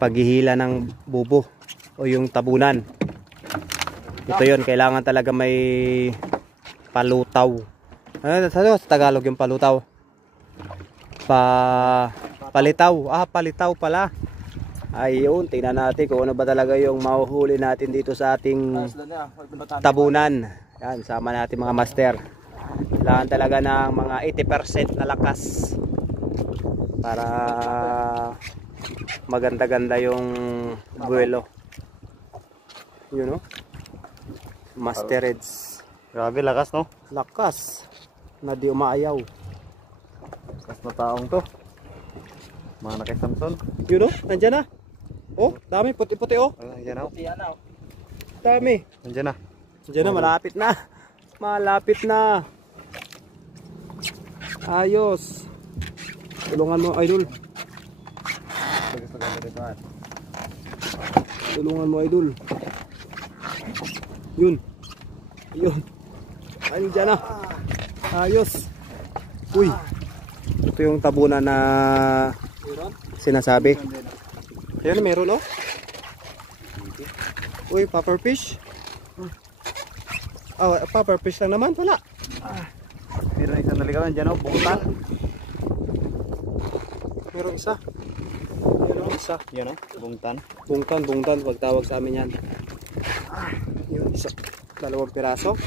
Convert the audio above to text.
paghihila ng bubo o yung tabunan. Ito yon, kailangan talaga may palutaw. Ano sa Tagalog yung palutaw? Palitaw. Palitaw pala. Ayun, tingnan natin kung ano ba talaga yung mahuhuli natin dito sa ating tabunan. Yan, sama natin mga master. Kailangan talaga ng mga 80% na lakas para maganda-ganda yung buwelo. Yun, no? Master Reds. Grabe, lakas, no? Lakas na di umaayaw. Lakas na taong to. Mana kay Samson. Yun, no? Nandyan na. Oh, dami. Puti-puti, oh. Nandiyan na. Dami. Nandiyan na. Nandiyan na, malapit na. Malapit na. Ayos. Tulungan mo, idol. Tulungan mo, idol. Yun. Yun. Nandiyan na. Ayos. Uy. Ito yung tabunan na sinasabi. Ayan, meron, oh. Uy, puffer fish. Puffer fish lang naman, wala. Meron isang naligawan dyan, oh. Bungtan. Meron isa. Meron isa. Yan, oh. Bungtan. Bungtan, pagtawag sa amin yan. Yun, isa. 2 piraso.